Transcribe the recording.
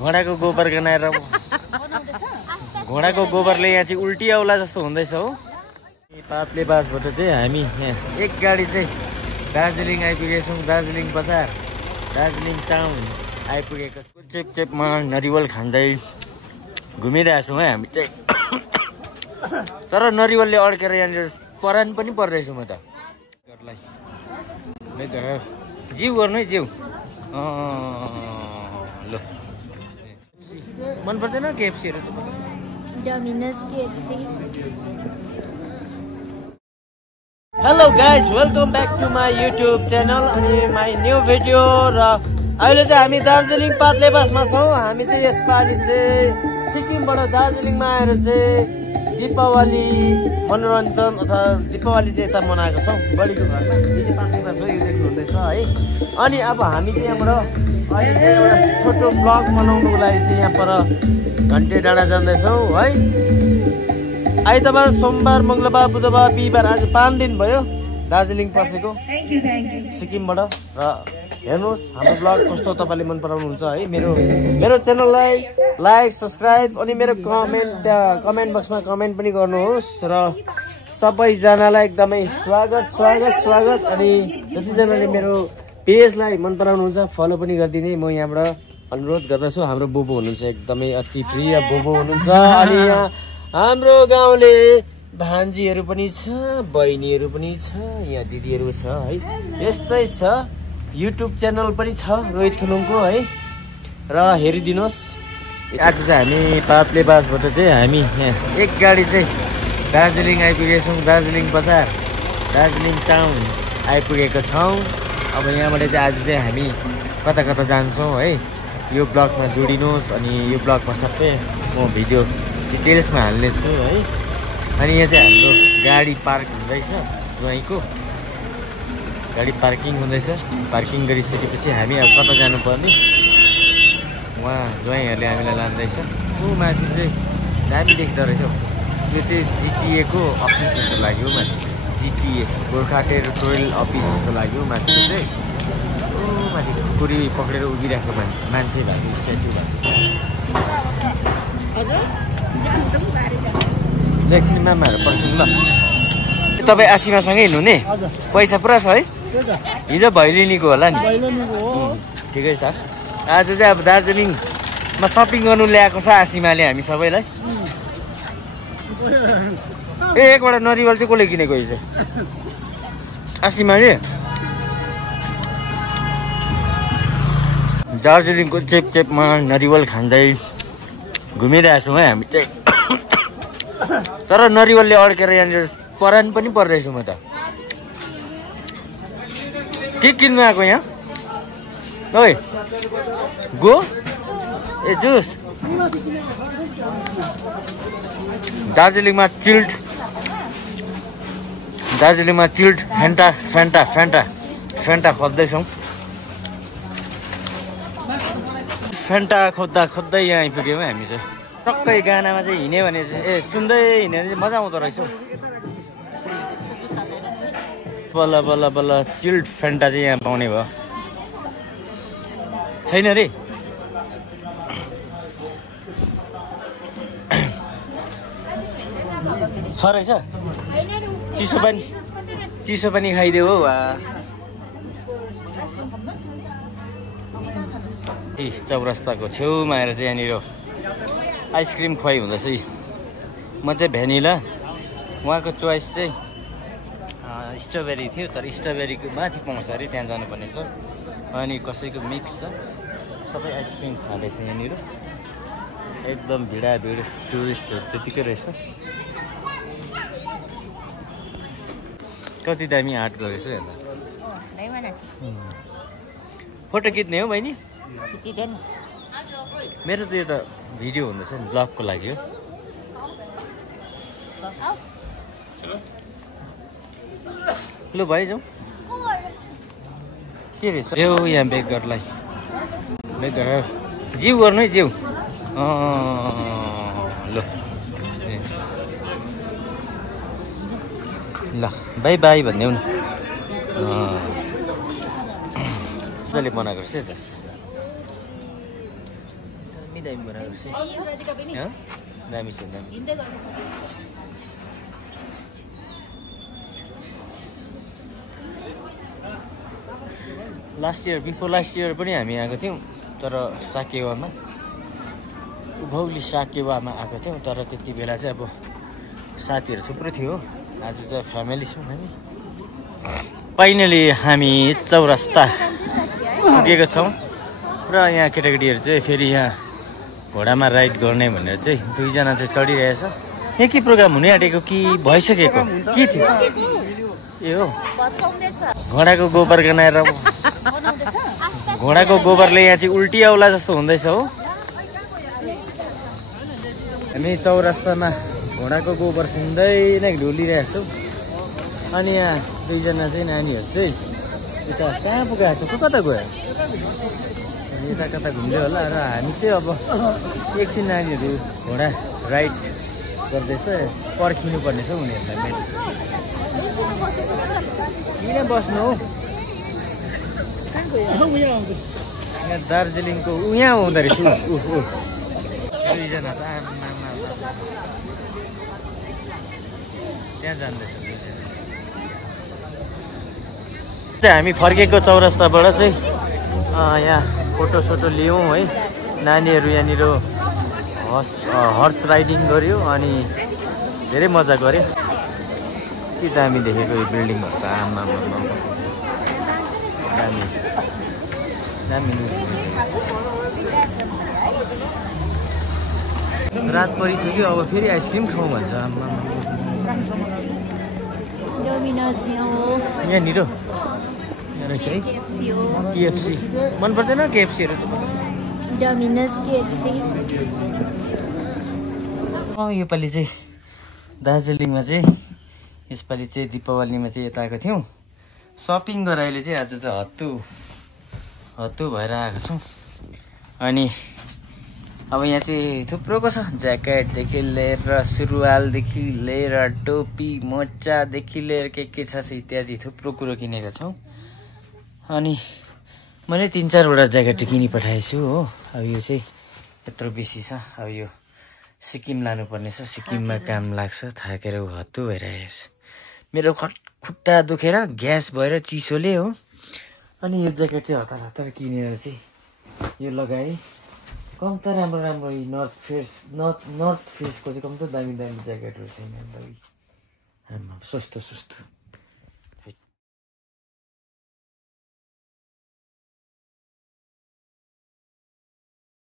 घोडाको गोबर गनाएर घोडाको गोबरले यहाँ चाहिँ उल्टी आउला जस्तो हुँदैछ हो। पातले बासबाट चाहिँ हामी यहाँ एक गाडी चाहिँ दार्जिलिङ आइपुगेछौँ। दार्जिलिङ बजार, दार्जिलिङ टाउन आइपुगेको छु। चेपचेपमा नरिवल खाँदै घुमिरहेको छौँ है हामी चाहिँ। तर नरिवलले अड्केर यहाँनिर परान पनि पर्दैछु म त। जिउ गर्नु है जिउ। ल मन पर्दैन केएफसीहरू? Domino's KFC. Hello guys, welcome back to my YouTube channel अनि माई न्यू भिडियो। र अहिले चाहिँ हामी दार्जिलिङ पातले बासमा छौँ। हामी चाहिँ यसपालि चाहिँ सिक्किमबाट दार्जिलिङमा आएर चाहिँ दीपावली मनोरञ्जन अथवा दीपावली चाहिँ यता मनाएको छौँ बडीको घरमा। यो पातले बास हो, यो देख्नुहुँदैछ है। अनि अब हामी चाहिँ यहाँबाट अहिले चाहिँ एउटा छोटो ब्लग बनाउनुको लागि चाहिँ यहाँ पर घन्टे डाँडा जाँदैछौँ है। आइतबार, सोमबार, मङ्गलबार, बुधबार, बिहिबार, आज 5 दिन भयो दार्जिलिङ पसेको सिक्किमबाट। र हेर्नुहोस् हाम्रो ब्लग कस्तो तपाईँले मन पराउनुहुन्छ है। मेरो च्यानललाई लाइक, सब्सक्राइब अनि मेरो कमेन्ट बक्समा कमेन्ट पनि गर्नुहोस्। र सबैजनालाई एकदमै स्वागत। अनि जतिजनाले मेरो पेजलाई मन पराउनुहुन्छ फलो पनि गरिदिने म यहाँबाट अनुरोध गर्दछु। हाम्रो बोबो हुनुहुन्छ, एकदमै अति प्रिय बोबो हुनुहुन्छ। अनि यहाँ हाम्रो गाउँले भान्जीहरू पनि छ, बहिनीहरू पनि छ, यहाँ दिदीहरू छ है। यस्तै छ। युट्युब च्यानल पनि छ रोहित थुलुङको है, र हेरिदिनुहोस्। आज चाहिँ हामी पातले बासबाट चाहिँ हामी यहाँ एक गाडी चाहिँ दार्जिलिङ आइपुगेछौँ। दार्जिलिङ बजार, दार्जिलिङ टाउन आइपुगेको छौँ। अब यहाँबाट चाहिँ आज चाहिँ हामी कता कता जान्छौँ है। यो ब्लगमा जोडिनुहोस्। अनि यो ब्लगमा सबै म भिडियो डिटेल्समा हाल्नेछु है। अनि यहाँ चाहिँ हाम्रो गाडी पार्क हुँदैछ, ज्वाइँको गाडी पार्किङ हुँदैछ। पार्किङ गरिसकेपछि हामी अब कता जानुपर्ने, उहाँ ज्वाइँहरूले हामीलाई लाँदैछ। ऊ माथि चाहिँ दामी देख्दो रहेछ। यो चाहिँ जिटिएको अफिस जस्तो लाग्यो माथि चाहिँ, जिटिए गोर्खा टेरिटोरियल अफिस जस्तो लाग्यो माथि चाहिँ। ऊ माथि खुकुरी पक्रेर उभिरहेको मान्छे भएको स्ट्याचु भएको एकछिन मामाहरू पर्खिनु ल। तपाईँ आसिमासँगै हिँड्नुहुने? पैसा पुरा छ है? हिजो भैलिनीको होला नि। ठिकै छ। आज चाहिँ अब दार्जिलिङमा सपिङ गर्नु ल्याएको छ आसिमाले हामी सबैलाई। एकवटा नरिवल चाहिँ कसले किनेको हिजो? आसिमाले। दार्जिलिङको चेपचेपमा नरिवल खाँदै घुमिरहेको छौँ है हामी चाहिँ। तर नरिवलले अड्केर यहाँनिर परान पनि पर्दैछु म त। के किन्नु आएको यहाँ? ओइ गो ए जुस। दार्जिलिङमा चिल्ड फ्यान्टा खोज्दैछौँ। फ्यान्टा खोज्दै यहाँ आइपुग्यौँ हामी चाहिँ। टक्कै गानामा चाहिँ हिँड्यो भने चाहिँ सुन्दै हिँड्यो भने चाहिँ मजा आउँदो रहेछ। बल्ल चिल्ड फ्यान्टा चाहिँ यहाँ पाउने भयो। छैन रे? छ रहेछ? चिसो पनि खाइदेऊ हौ। ए चौरस्ताको छेउमा आएर चाहिँ यहाँनिर आइसक्रिम खुवाइ हुँदैछ। म चाहिँ भ्यानिला, उहाँको चोइस चाहिँ स्ट्रबेरी थियो। तर स्ट्रबेरीको माथि पाउँछ अरे, त्यहाँ जानुपर्ने छ। अनि कसैको मिक्स छ। सबै आइसक्रिम खाँदैछ यहाँनिर। एकदम भिडाभिड टुरिस्टहरू त्यतिकै रहेछ। कति दामी आर्ट गरेछ हेर्दा। फोटो खिच्ने हो बहिनी? मेरो त यो त भिडियो हुँदैछ नि, ब्लगको लागि हो। लु भाइ जाउँ। के रहेछ यो यहाँ बेगरलाई? बेगर जिउ गर्नु है जिउ। ल ल बाई बाई भन्ने हो नि। मजाले बनाएको रहेछ त। दामी बनाएको रहेछ दामी छ दामी लास्ट इयर पनि हामी आएको थियौँ तर साकेवामा उभौली साकेवामा आएको थियौँ तर त्यति बेला चाहिँ अब साथीहरू थुप्रो थियो आज चाहिँ फ्यामिली छौँ हामी फाइनली हामी चौरस्ता पुगेको छौँ र यहाँ केटाकेटीहरू चाहिँ फेरि यहाँ घोडामा राइड गर्ने भनेर चाहिँ दुईजना चाहिँ चढिरहेछ यहाँ के प्रोग्राम हुने आँटेको कि भइसकेको के थियो ए हो घोडाको गोबर गनाएर घोडाको गोबरले यहाँ चाहिँ उल्टी आउला जस्तो हुँदैछ हो हामी चौरस्तामा घोडाको गोबर सुन्दै नै डुलिरहेछौँ अनि यहाँ दुईजना चाहिँ नानीहरू चाहिँ यता कहाँ पुगेको छ कता गयो यता कता घुम्यो होला र हामी चाहिँ अब एकछिन नानीहरू घोडा राइड गर्दैछ पर्खिनु पर्ने छ उनीहरूलाई किन बस्नु हौ यहाँ दार्जिलिङको यहाँ हुँदो रहेछ दुईजना त्यहाँ जाँदैछ हामी फर्केको चौरस्ताबाट चाहिँ यहाँ फोटोसोटो लियौँ है नानीहरू यहाँनिर हर्स राइडिङ गऱ्यो अनि धेरै मजा गऱ्यो के दामी देखेको यो बिल्डिङहरू त आमा दामी दामी रात परिसक्यो अब फेरि आइसक्रिम खाउँ भन्छ आमा यहाँनिर रहेछ है केएफसी मन पर्दैन केएफसीहरू डोमिनोज केएफसी योपालि चाहिँ दार्जिलिङमा चाहिँ यसपालि चाहिँ दीपावलीमा चाहिँ यता आएको थियौँ सपिङ गरेर अहिले चाहिँ आज त हत्तु भएर आएको छौँ अनि अब यहाँ चाहिँ थुप्रोको छ ज्याकेटदेखि लिएर सुरुवालदेखि लिएर टोपी मोजादेखि लिएर के छ इत्यादि थुप्रो कुरो किनेका छौँ अनि मैले 3-4वटा ज्याकेट किनी पठाएछु हो अब यो चाहिँ यत्रो बेसी छ अब यो सिक्किम लानुपर्ने छ सिक्किममा काम लाग्छ थाकेर हत्तु भइरहेको छ मेरो खुट्टा दुखेर ग्यास भएर चिसोले हो अनि यो ज्याकेट चाहिँ हतार किनेर चाहिँ यो लगाएँ कम त राम्रो नर्थ फेसको चाहिँ कम त दामी ज्याकेटहरू छैन सस्तो